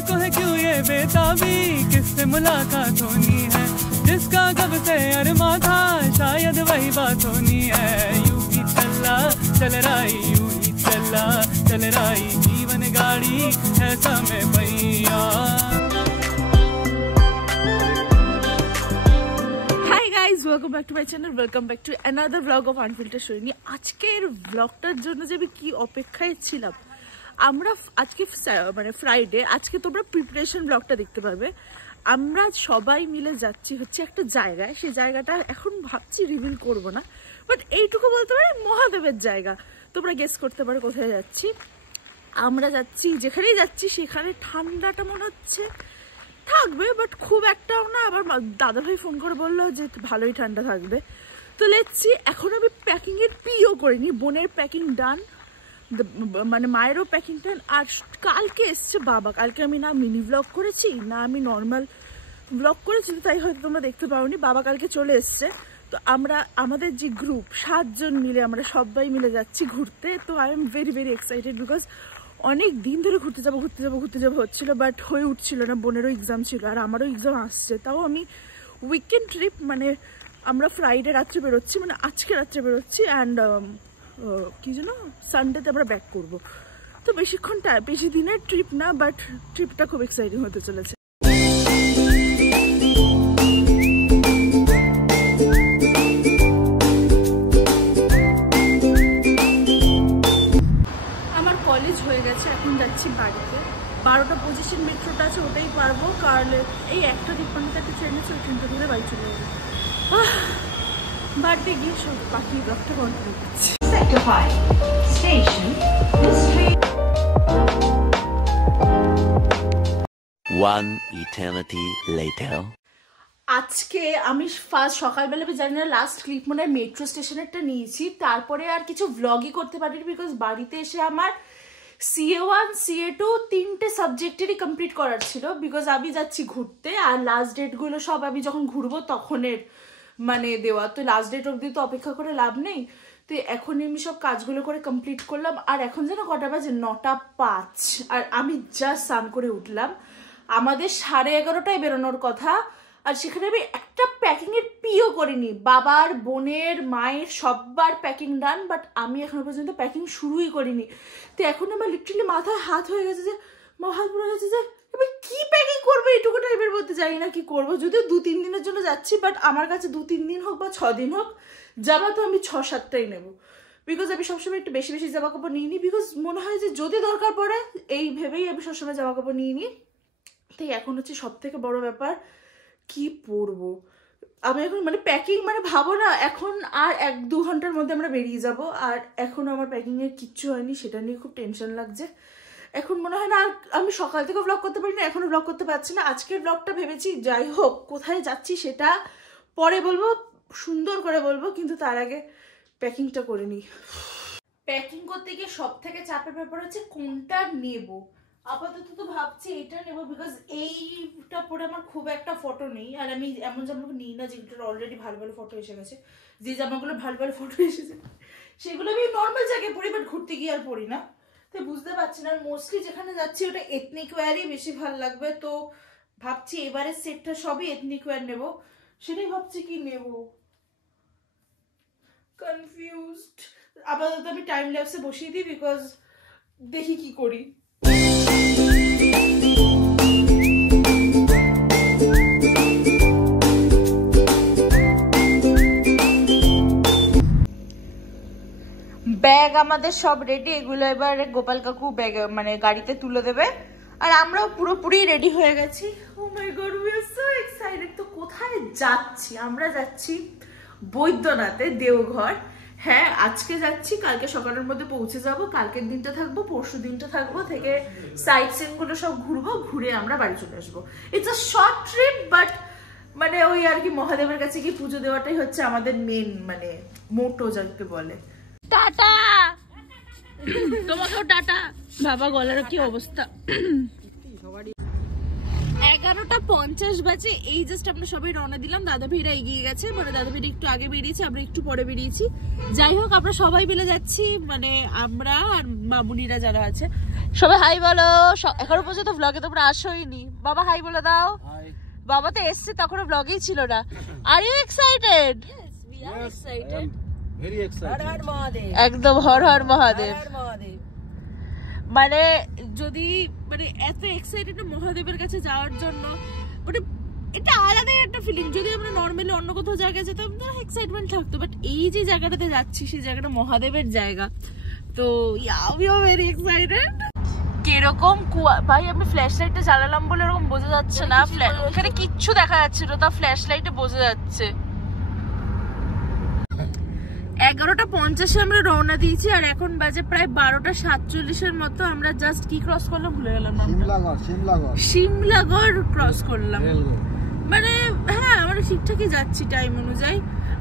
दिल को है क्यों ये बेताबी, किससे मुलाकात होनी है, जिसका कब से अरमा था, शायद वही बात होनी है। यूं ही चल रही, यूं ही चल रही, जीवन गाड़ी है समय भैया। Welcome back to my channel, welcome back to another blog of unfilter Shaini. আজকের ব্লগটার জন্য যে আমি কি অপেক্ষায় ছিলাম, আমরা আজকে মানে ফ্রাইডে, আজকে তোমরা প্রিপারেশন ব্লগটা দেখতে পারবে। আমরা সবাই মিলে যাচ্ছি হচ্ছে একটা জায়গায়, সেই জায়গাটা এখন ভাবছি রিভিল করব না, বাট এইটুকু বলতে পারি মহাদেবের জায়গা। তোমরা গেস করতে পারো কোথায় যাচ্ছি। আমরা যাচ্ছি, যেখানেই যাচ্ছি সেখানে ঠান্ডাটা মনে হচ্ছে থাকবে, বাট খুব একটাও না। আবার দাদাভাই ফোন করে বললো যে ভালোই ঠান্ডা থাকবে। তো লেটছি, এখন আমি প্যাকিংয়ের পিও করিনি, বোনের প্যাকিং ডান, মানে মায়েরও প্যাকিং ডান। আর কালকে এসছে বাবা, কালকে আমি না মিনি ব্লগ করেছি না আমি নর্মাল ব্লগ করেছি, তাই হয়তো তোমরা দেখতে পাওনি। বাবা কালকে চলে এসছে। তো আমরা আমাদের যে গ্রুপ 7 জন মিলে আমরা সবাই মিলে যাচ্ছি ঘুরতে। তো I am very very excited, because অনেক দিন ধরে ঘুরতে যাবো হচ্ছিল, বাট হয়ে উঠছিল না। বোনেরও এক্সাম ছিল আর আমারও এক্সাম আসছে। তাও আমি উইকেন্ড ট্রিপ, মানে আমরা ফ্রাইডে রাত্রে বেরোচ্ছি, মানে আজকে রাত্রে বেরোচ্ছি, অ্যান্ড কি যেন সানডেতে আমরা ব্যাক করবো। তো বেশি দিনের ট্রিপ না, বাট ট্রিপটা খুব এক্সাইটিং হতে চলেছে। হয়ে গেছে, এখন যাচ্ছি বাড়িতে। 12:25 মেট্রোটা আছে, ওটাই পারবো, কারণ এই 1:53 একটা ট্রেন আছে, ওই ট্রেনটা ধরে বাড়ি চলে যাবো। বাড়িতে গিয়ে সব বাকি ব্লগটা কন্টিনিউ করছি। আজকে আমি ফার্স্ট সকালবেলা, জানি না লাস্ট ক্লিপ মনে হয় মেট্রো স্টেশনেরটা নিয়েছি, তারপরে আর কিছু ভ্লগই করতে পারিনি, বিকজ বাড়িতে এসে আমার CA1 CA2 তিনটে সাবজেক্টেরই কমপ্লিট করার ছিল, বিকজ আমি যাচ্ছি ঘুরতে। আর লাস্ট ডেটগুলো সব আমি যখন ঘুরবো তখনের মানে দেওয়া, তো লাস্ট ডেট অবধি তো অপেক্ষা করে লাভ নেই। তো এখন আমি সব কাজগুলো করে কমপ্লিট করলাম। আর এখন যেন কটা বাজে, 9:05, আর আমি জাস্ট স্নান করে উঠলাম। আমাদের 11:30টায় বেরোনোর কথা, আর সেখানে আমি একটা প্যাকিংয়ের পিও করিনি। বাবার, বোনের, মায়ের সবার প্যাকিং ডান, বাট আমি এখনো পর্যন্ত প্যাকিং শুরুই করিনি। তো এখন আমার লিটারালি মাথায় হাত হয়ে গেছে, যে হাত পড়ে গেছে যে এবার কি প্যাকিং করবো এইটুকু টাইপের মধ্যে, জানি না কি করবো। যদিও 2-3 দিনের জন্য যাচ্ছি, বাট আমার কাছে 2-3 দিন হোক বা 6 দিন হোক, জামা তো আমি 6-7টাই নেবো, বিকজ আমি সবসময় একটু বেশি বেশি জামা কাপড় নিই নি, বিকজ মনে হয় যে যদি দরকার পড়ে, এই ভেবেই আমি সবসময় জামা কাপড় নিয়ে নিই। তাই এখন হচ্ছে সব থেকে বড় ব্যাপার কি পরবো। আমি এখন মানে প্যাকিং, মানে ভাবো না, এখন আর 1-2 ঘন্টার মধ্যে আমরা বেরিয়ে যাব, আর এখনো আমার প্যাকিংয়ের কিচ্ছু হয়নি, সেটা নিয়ে খুব টেনশন লাগছে। এখন মনে হয় না আর আমি সকাল থেকে ব্লগ করতে পারি না, এখনো ব্লগ করতে পারছি না। আজকের ব্লগটা ভেবেছি যাই হোক কোথায় যাচ্ছি সেটা পরে বলবো, সুন্দর করে বলবো, কিন্তু তার আগে প্যাকিংটা করে নিই। প্যাকিং করতে গিয়ে সব থেকে চাপের ব্যাপার হচ্ছে কোনটা নেবো। আপাতত তো ভাবছি এটা নেবো, বিকজ এইটা পরে আমার খুব একটা ফটো নেই, আর আমি এমন জামাগুলো নিই না যেগুলোর অলরেডি ভালো ভালো ফটো এসে গেছে। যে জামাগুলো ভালো ভালো ফটো এসেছে সেগুলো আমি নর্মাল জায়গায় পরি, বাট ঘুরতে গিয়ে আর পরি না। তো বুঝতে পারছি না, মোস্টলি যেখানে যাচ্ছি ওটা এথনিক ওয়্যারই বেশি ভালো লাগবে। তো ভাবছি এবারের সেটটা সবই এথনিক ওয়্যার নেবো, সেটাই ভাবছি কি নেবো, কনফিউজড। আপাতত আমি টাইম ল্যাপসে বসিয়ে দিই, বিকজ দেখি কি করি। ব্যাগ আমাদের সব রেডি, এগুলো এবার গোপাল কাকু ব্যাগ মানে গাড়িতে তুলে দেবে, আর আমরাও পুরোপুরি রেডি হয়ে গেছি। Oh my God, we are so excited. তো কোথায় যাচ্ছি? আমরা যাচ্ছি বৈদ্যনাথে, দেওঘর। হ্যাঁ, আজকে যাচ্ছি, কালকে সকালের মধ্যে পৌঁছে যাব। কালকের দিনটা থাকবো, পরশু দিনটা থাকবো, থেকে সাইট সিন গুলো সব ঘুরবো, ঘুরে আমরা বাড়ি চলে আসবো। It's a short trip, but মানে ওই আর কি মহাদেবের কাছে গিয়ে পুজো দেওয়াটাই হচ্ছে আমাদের মেন মানে মোটো যাকে বলে। টাটা, তোমাকেও টাটা। বাবা গলার কি অবস্থা। 11:50 বাজে, এই জাস্ট আমরা সবাই রওনা দিলাম। দাদা ভাইরা এগিয়ে গেছে, মানে দাদা ভাইরা একটু আগে বেরিয়েছে, আমরা একটু পরে বেরিয়েছি। যাই হোক, আমরা সবাই মিলে যাচ্ছি, মানে আমরা আর মামুনিরা যারা আছে সবাই হাই বলো। এখনো পর্যন্ত ব্লগে তোমরা আসোইনি। বাবা হাই বলে দাও। বাবা তো এসছে তখনও ব্লগেই ছিল না। Are you excited? একদম হর হর মহাদেব। মানে যদি মানে এত এক্সাইটেড মহাদেবের কাছে যাওয়ার জন্য, মানে এটা আলাদাই একটা ফিলিং। যদি আমরা নর্মালি অন্য কোথাও জায়গায় যেতাম তো এক্সাইটমেন্ট থাকতো, বাট এই যে জায়গাটাতে যাচ্ছি সেই জায়গাটা মহাদেবের জায়গা, তো আমিও ভেরি এক্সাইটেড। কিরকম ভাই, আমি ফ্ল্যাশ লাইটটা জ্বালালাম বলে এরকম বোঝা যাচ্ছে না, ওখানে কিচ্ছু দেখা যাচ্ছে না, তা ফ্ল্যাশ লাইটে বোঝা যাচ্ছে। 11:50 আমরা রওনা দিয়েছি আর এখন বাজে প্রায় 12:47 মতো। আমরা জাস্ট কি ক্রস করলাম ভুলে গেলাম, সিমলাগড় ক্রস করলাম। মানে হ্যাঁ, আমরা ঠিকঠাকই যাচ্ছি টাইম অনুযায়ী।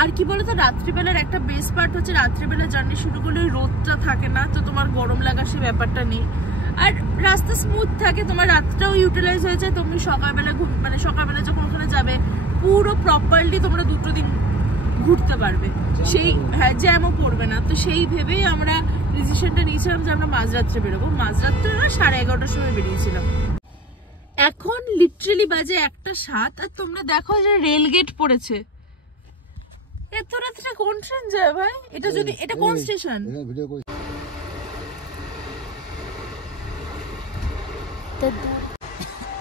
আর কি বলতো, রাত্রিবেলার একটা বেস্ট পার্ট হচ্ছে রাত্রিবেলা জার্নি শুরু করলে রোদটা থাকে না, তো তোমার গরম লাগার সে ব্যাপারটা নেই। আর রাস্তা স্মুথ থাকে, তোমার রাতটাও ইউটিলাইজ হয়ে যায়। তুমি সকালবেলা মানে সকালবেলা যখন ওখানে যাবে পুরো প্রপারলি তোমরা 2 দিন ঘুরতে পারবে, সেই হ্যাঁ জ্যামও পড়বে না। তো সেই ভেবেই আমরা ডিসিশনটা নিয়েছিলাম যে আমরা মাঝরাত্রে বেরোবো। মাঝরাত্রে না 11:30টার সময় বেরিয়েছিলাম। এখন লিটারালি বাজে 1:07 আর তোমরা দেখো যে রেল গেট পড়েছে। এত রাত্রে কোন ট্রেন যায় ভাই? এটা যদি এটা কোন স্টেশন?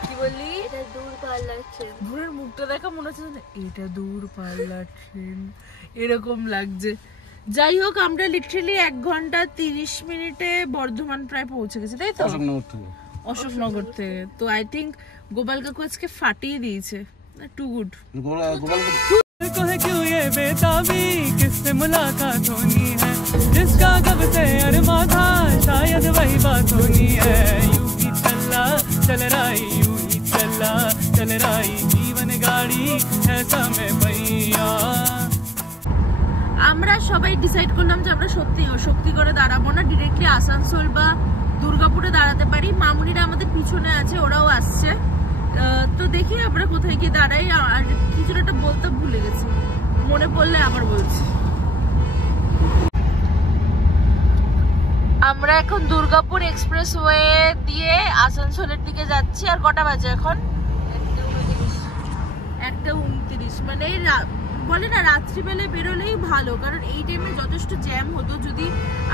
কি বললি? এটা দূরপাল্লার ট্রেন। ঘুরের মুখটা দেখা মনে হচ্ছে না এটা দূরপাল্লার ট্রেন, এরকম লাগছে। যাই হোক, আমরা লিটারালি 1 ঘন্টা 30 মিনিটে বর্ধমান প্রায় পৌঁছে গেছি, তাই তো? অশোকনগর থেকে। তো আই থিঙ্ক গোপাল কাকু আজকে ফাটিয়ে দিয়েছে। Too good. को है क्यों ये बेताबी, किससे मुलाकात होनी है, जिसका कब से अरमा था शायद वही बात होनी है। यूं ही चल रही यूं ही चल रही जीवन गाड़ी है समय भैया। আমরা সবাই ডিসাইড করলাম যে আমরা শক্তিগড়ে দাঁড়াবো না, ডিরেক্টলি আসানসোল বা দুর্গাপুরে দাঁড়াতে পারি। মামুনিরা আমাদের পিছনে আছে, ওরাও আসছে। তো দেখি আমরা কোথায় গিয়ে দাঁড়াই। আর কিছু একটা বলতে ভুলে গেছি, মনে পড়লে আবার বলছি। আমরা এখন দুর্গাপুর এক্সপ্রেসওয়ে দিয়ে আসানসোলের দিকে যাচ্ছি। আর কটা বাজে এখন? 1:29। মানে বলে না রাত্রিবেলায় বেরোলেই ভালো, কারণ এই টাইমে যথেষ্ট জ্যাম হতো। যদি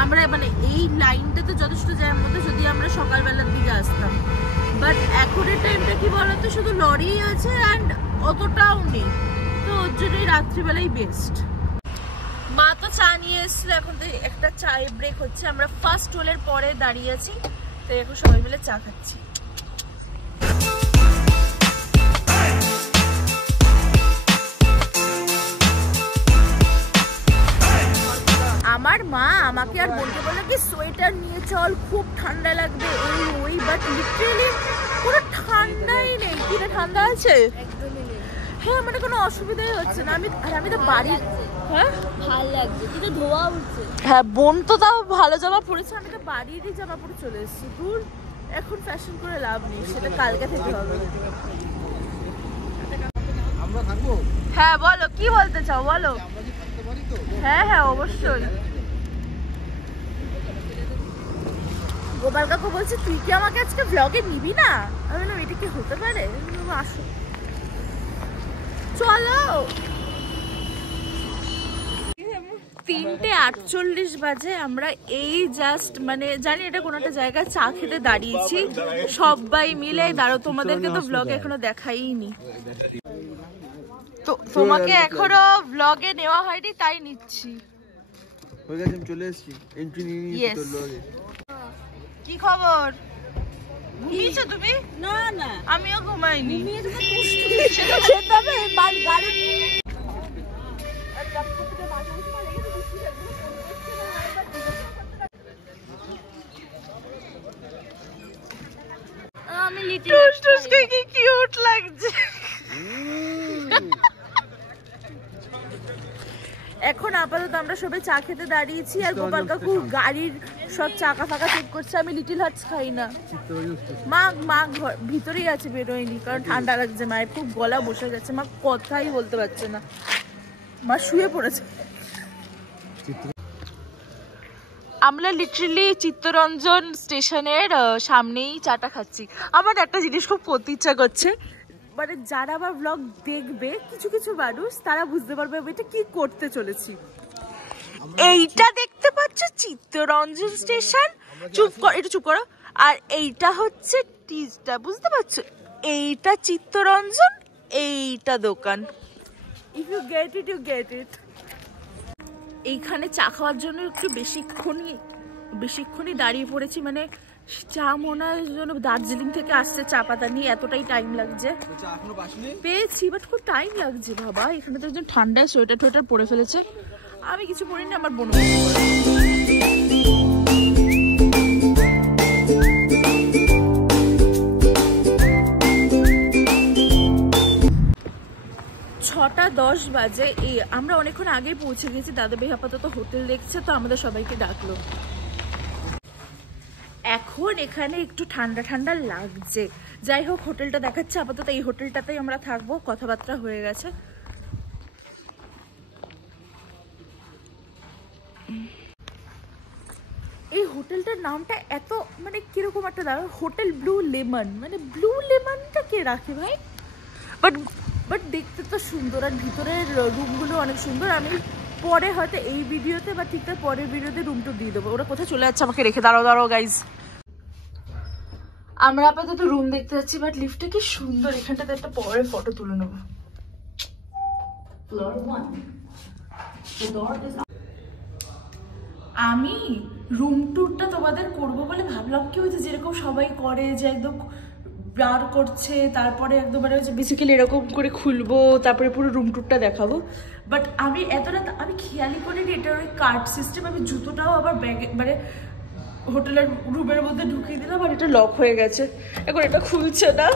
আমরা মানে এই লাইনটাতে যথেষ্ট জ্যাম হতো যদি আমরা সকালবেলার দিকে আসতাম। বাট এখনের টাইমটা কি বলতো, শুধু লরি আছে অ্যান্ড অতটাও নেই, তো ওর জন্যই রাত্রিবেলাই বেস্ট। মা তো চা নিয়ে এসছিল, এখন তো একটা চায়ের ব্রেক হচ্ছে। আমরা ফার্স্ট টোলের পরে দাঁড়িয়ে আছি, তো এখন সবাই মিলে চা খাচ্ছি। আমার মা আমাকে আর বলতে বললো কি সোয়েটার নিয়ে চল, খুব ঠান্ডা লাগবে এই ওই, বাট লিটারালি পুরো ঠান্ডাই নেই। কিনা ঠান্ডা আছে? হ্যাঁ, মানে কোনো অসুবিধাই হচ্ছে না। আমি তো বাড়ির হ্যাঁ ভালো লাগছে, কিন্তু ধোয়া উঠছে। হ্যাঁ, বোন তো তাও ভালো জামা পরেছে, আমি তো বাড়িরই জামা পরে চলে এসেছি। দূর, এখন ফ্যাশন করে লাভ নেই, সেটা কালকে থেকে হবে। হ্যাঁ বলো, কি বলতে চাও বলো। হ্যাঁ হ্যাঁ অবশ্যই। গোপাল কাকু বলছে তুই কি আমাকে আজকে ব্লগে নিবি না? আমি বললাম এটা কি হতে পারে, আসো চলো। 3:48 বাজে। আমরা এই জাস্ট মানে জানি এটা কোনো একটা জায়গায় চা খেতে দাঁড়িয়েছি সবাই মিলে। দাঁড়ো, তোমাদেরকে তো ব্লগে এখনো দেখাইনি, তো তোমাকে এখনো ব্লগে নেওয়া হয়নি, তাই নিচ্ছি। চলে এসেছি। কি খবর? ঘুমিয়েছো তুমি? না না, আমিও ঘুমাইনি। আমি লিটল কি কিউট লাগছে। এখন আপাতত আমরা সবাই চা খেতে দাঁড়িয়েছি আর গোপাল কাকু গাড়ির সব চাকা ফাঁকা চেক করছে। আমি লিটল হার্টস খাই না। মা ভিতরেই আছে, বেরোয়নি, কারণ ঠান্ডা লাগছে। মায়ের খুব গলা বসে গেছে, মা কথাই বলতে পারছে না, মা শুয়ে পড়েছে। আমরা লিটারালি চিত্তরঞ্জন স্টেশনের সামনেই চাটা খাচ্ছি। আমার একটা জিনিস খুব করতে ইচ্ছা করছে, মানে যারা আবার ব্লগ দেখবে কিছু কিছু মানুষ তারা বুঝতে পারবে এটা কি করতে চলেছি। এইটা দেখতে পাচ্ছ চিত্তরঞ্জন স্টেশন, চুপ কর, একটু চুপ করো। আর এইটা হচ্ছে টিজটা, বুঝতে পারছো? এইটা চিত্তরঞ্জন, এইটা দোকান। If you get it you get it. এইখানে চা খাওয়ার জন্য একটু বেশিক্ষণই দাঁড়িয়ে পড়েছি, মানে চা মনার জন্য দার্জিলিং থেকে আসছে চা পাতা নিয়ে, এতটাই টাইম লাগছে। পেয়েছি বাট খুব টাইম লাগছে বাবা। এখানে তো একজন ঠান্ডায় সোয়েটার টোয়েটার পরে ফেলেছে, আমি কিছু পরিনি, আমার বোন। 6:10 বাজে। আমরা অনেকক্ষণ আগে পৌঁছে গেছি। দাদা ভাই আপাতত হোটেল দেখছে, তো আমাদের সবাইকে ডাকলো। এখন এখানে একটু ঠান্ডা ঠান্ডা লাগছে। যাই হোক, হোটেলটা দেখাচ্ছে। আপাতত এই হোটেলটাতেই আমরা থাকবো, কথাবার্তা হয়ে গেছে। এই হোটেলটার নামটা এত মানে কিরকম একটা দাঁড়া, হোটেল ব্লু লেমন। মানে ব্লু লেমনটা কে রাখে ভাই? বাট দেখতে তো সুন্দর, আর ভিতরের রুমগুলো অনেক সুন্দর। আমি পরে হয়তো এই ভিডিওতে বা ঠিক তার পরের ভিডিওতে রুমটা দিয়ে দেবো। ওরা কোথায় চলে যাচ্ছে আমাকে রেখে। দাঁড়াও গাইজ, আমরা আপাতত রুম দেখতে যাচ্ছি। বাট লিফটটা কি সুন্দর, এখানটাতে একটা পরে ফটো তুলে নেবো। আমি রুম ট্যুরটা তোমাদের করবো বলে ভাবলাম, কি হয়েছে যেরকম সবাই করে, যে একদম ব্লার করছে, তারপরে একদম মানে বেসিক্যালি এরকম করে খুলবো, তারপরে পুরো রুম ট্যুরটা দেখাবো। বাট আমি আমি খেয়ালই করিনি এটার ওই কার্ড সিস্টেম। আমি জুতোটাও আবার ব্যাগে মানে হোটেলের রুমের মধ্যে ঢুকিয়ে দিলাম, আর এটা লক হয়ে গেছে। এখন এটা খুলছে না।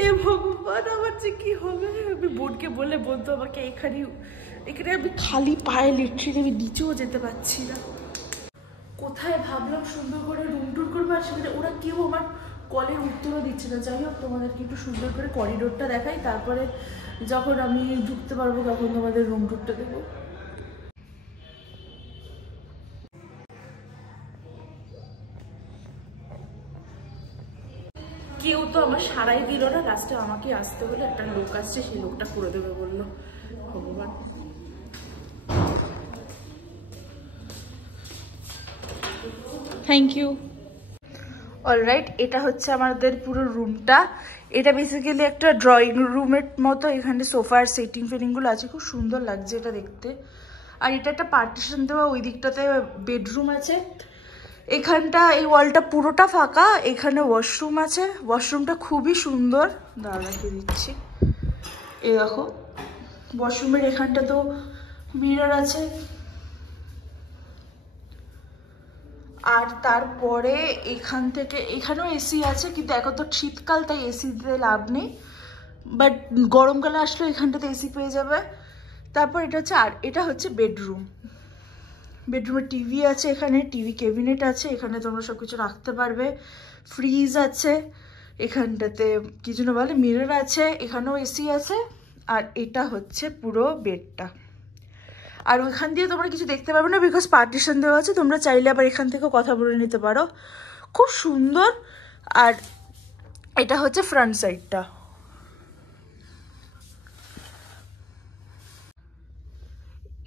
এ ভগবান, আমার যে কি হবে। আমি বোনকে বললে বোন তো আমাকে এখানে আমি খালি পায়ে লিটারালি আমি নিচেও যেতে পারছি না। কোথায় ভাবলাম সুন্দর করে রুম ট্যুর করবো, আর সেখানে ওরা কেউ আমার কলের উত্তরও দিচ্ছে না। যাই হোক, তোমাদেরকে একটু সুন্দর করে করিডোরটা দেখাই, তারপরে যখন আমি ঢুকতে পারবো তখন তোমাদের রুম ট্যুরটা দেবো। কেউ তো আমার সারাই দিল না, লাস্টে আমাকে আসতে হলে একটা লোক আসছে, সেই লোকটা করে দেবে বললো। ভগবান, থ্যাংক ইউ। অলরাইট, এটা হচ্ছে আমাদের পুরো রুমটা। এটা বেসিক্যালি একটা ড্রয়িং রুমের মতো। এখানে সোফার সেটিং ফেটিংগুলো আছে, খুব সুন্দর লাগছে এটা দেখতে। আর এটা একটা পার্টিশন দেওয়া, ওই দিকটাতে বেডরুম আছে। এখানটা এই ওয়ালটা পুরোটা ফাঁকা, এখানে ওয়াশরুম আছে। ওয়াশরুমটা খুবই সুন্দর, দাঁড়াতে দিচ্ছি। এই দেখো, ওয়াশরুমের এখানটা তো মিরর আছে। আর তারপরে এখান থেকে এখানেও এসি আছে, কিন্তু এখন তো শীতকাল, তাই এসি দিতে লাভ নেই। বাট গরমকালে আসলে এখানটাতে এসি পেয়ে যাবে। তারপর এটা হচ্ছে, আর এটা হচ্ছে বেডরুম। বেডরুমে টিভি আছে, এখানে টিভি ক্যাবিনেট আছে, এখানে তোমরা সব কিছু রাখতে পারবে। ফ্রিজ আছে এখানটাতে, কি যেন বলে, মিরর আছে। এখানেও এসি আছে। আর এটা হচ্ছে পুরো বেডটা। আর ওইখান দিয়ে তোমরা কিছু দেখতে পাবে না, বিকজ পার্টিশন দেওয়া আছে। তোমরা চাইলে আবার এখান থেকেও কথা বলে নিতে পারো। খুব সুন্দর। আর এটা হচ্ছে ফ্রন্ট সাইডটা।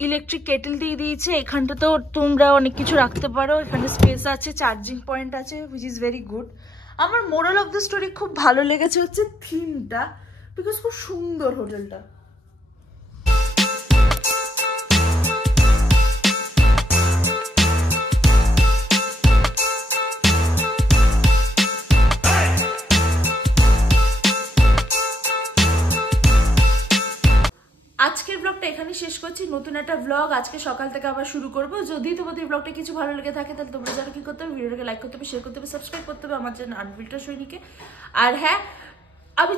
ইলেকট্রিক কেটেল দিয়ে দিয়েছে। এখানটাতেও তোমরা অনেক কিছু রাখতে পারো। এখানে স্পেস আছে, চার্জিং পয়েন্ট আছে, হুইচ ইজ ভেরি গুড। আমার মোরাল অফ দ্য স্টোরি খুব ভালো লেগেছে হচ্ছে থিমটা, বিকজ খুব সুন্দর হোটেলটা। আজকের ব্লগটা এখানেই শেষ করছি। নতুন একটা ব্লগ আজকে সকাল থেকে আবার শুরু করবো। যদি তোমাদের ব্লগটা কিছু ভালো লেগে থাকে, তাহলে তোমরা যারা কি করতে হবে, ভিডিওটাকে লাইক করতে হবে, শেয়ার করতে হবে, সাবস্ক্রাইব করতে হবে আমার চ্যানেল আনফিল্টার সৈনিকে। আর হ্যাঁ, আমি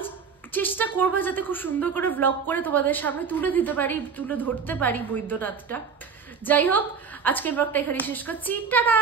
চেষ্টা করবো যাতে খুব সুন্দর করে ব্লগ করে তোমাদের সামনে তুলে ধরতে পারি বৈদ্যনাথটা। যাই হোক, আজকের ব্লগটা এখানেই শেষ করছি। টাটা।